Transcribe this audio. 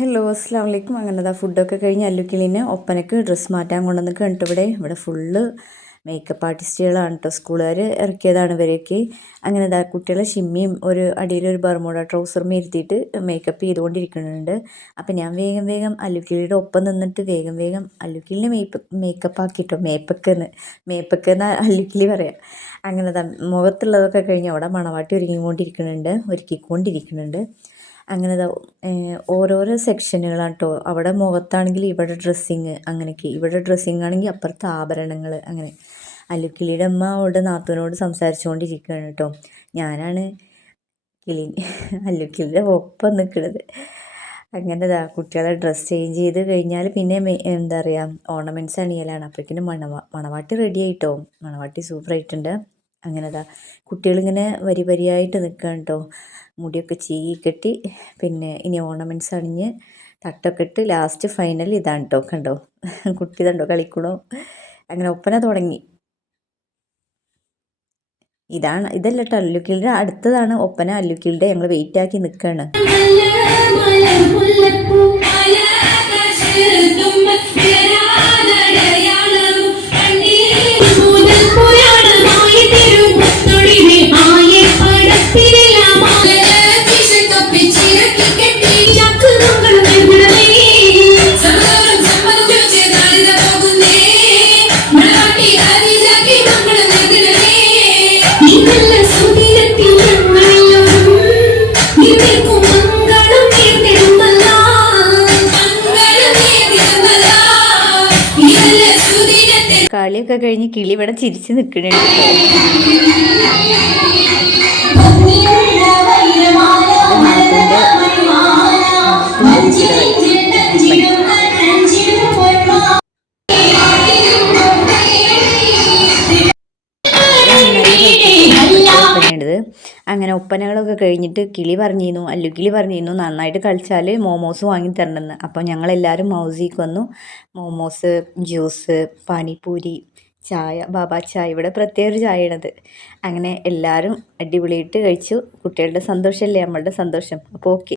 Hello അസ്സാം വലൈക്കും. അങ്ങനെ ഫുഡൊക്കെ കഴിഞ്ഞ് അല്ലുക്കിളിന് ഒപ്പനക്ക് ഡ്രസ്സ് മാറ്റാൻ കൊണ്ടുവന്ന് കണ്ടിട്ട് ഇവിടെ ഫുള്ള് മേക്കപ്പ് ആർട്ടിസ്റ്റുകളാണ് കേട്ടോ. സ്കൂളുകാർ ഇറക്കിയതാണ് ഇവരേക്ക്. അങ്ങനെ കുട്ടികളെ ഷിമ്മിയും ഒരു അടിയിലൊരു ബർമൂഡ ട്രൗസറും ഇരുത്തിയിട്ട് മേക്കപ്പ് ചെയ്തുകൊണ്ടിരിക്കുന്നുണ്ട്. അപ്പം ഞാൻ വേഗം വേഗം അല്ലുക്കിളിയുടെ ഒപ്പം നിന്നിട്ട് വേഗം അല്ലുക്കിളിനെ മേക്കപ്പ് ആക്കിയിട്ടോ. മേപ്പക്കെന്ന് അല്ലുക്കിളി പറയാം. അങ്ങനെ മുഖത്തുള്ളതൊക്കെ കഴിഞ്ഞ് അവിടെ മണവാട്ടി ഒരുക്കിക്കൊണ്ടിരിക്കുന്നുണ്ട്. അങ്ങനെ ഓരോരോ സെക്ഷനുകളാണ് കേട്ടോ. അവിടെ മുഖത്താണെങ്കിൽ ഇവിടെ ഡ്രസ്സിങ്, അങ്ങനെയൊക്കെ. ഇവിടെ ഡ്രസ്സിങ് ആണെങ്കിൽ അപ്പുറത്ത് ആഭരണങ്ങൾ, അങ്ങനെ. അല്ലുക്കിളിയുടെ അമ്മ അവളുടെ നാത്തൂനോട് സംസാരിച്ചുകൊണ്ടിരിക്കുകയാണ് കേട്ടോ. ഞാനാണ് അല്ലുക്കിളിയുടെ ഒപ്പം നിൽക്കുന്നത്. അങ്ങനെ കുട്ടികളെ ഡ്രസ്സ് ചേഞ്ച് ചെയ്ത് കഴിഞ്ഞാൽ പിന്നെ എന്താ പറയുക, ഓർണമെൻറ്റ്സ് അണിയലാണ്. അപ്പോഴേക്കിനും മണവാട്ടി റെഡി ആയിട്ടോ. മണവാട്ടി സൂപ്പറായിട്ടുണ്ട്. അങ്ങനെ കുട്ടികളിങ്ങനെ വരിയായിട്ട് നിൽക്കുകയാണ് കേട്ടോ. മുടിയൊക്കെ ചീകെട്ടി, പിന്നെ ഇനി ഓർണമെൻറ്റ്സ് അണിഞ്ഞ് തട്ടൊക്കെ ഇട്ട് ലാസ്റ്റ് ഫൈനൽ ഇതാണ് കേട്ടോ. കണ്ടോ കുട്ടി കണ്ടോ കളിക്കണോ. അങ്ങനെ ഒപ്പന തുടങ്ങി. ഇതല്ല കേട്ടോ അല്ലുക്കിളിയുടെ, അടുത്തതാണ് ഒപ്പന. അല്ലുക്കിളിയുടെ ഞങ്ങൾ വെയിറ്റ് ആക്കി നിൽക്കുകയാണ്. കളിയൊക്കെ കഴിഞ്ഞ് കിളി ഇവിടെ ചിരിച്ച് നിൽക്കുന്നുണ്ട്. അങ്ങനെ ഒപ്പനകളൊക്കെ കഴിഞ്ഞിട്ട് കിളി പറഞ്ഞിരുന്നു, അല്ലുക്കിളി പറഞ്ഞിരുന്നു നന്നായിട്ട് കളിച്ചാൽ മോമോസ് വാങ്ങി തരണമെന്ന്. അപ്പോൾ ഞങ്ങളെല്ലാവരും മൗസിക്ക് വന്നു. മോമോസ്, ജ്യൂസ്, പാനിപ്പൂരി, ചായ, ബാബാ ചായ. ഇവിടെ പ്രത്യേക ഒരു ചായയാണത്. അങ്ങനെ എല്ലാവരും അടിപൊളിയായിട്ട് കഴിച്ചു. കുട്ടികളുടെ സന്തോഷമല്ലേ നമ്മളുടെ സന്തോഷം. അപ്പോൾ ഓക്കെ.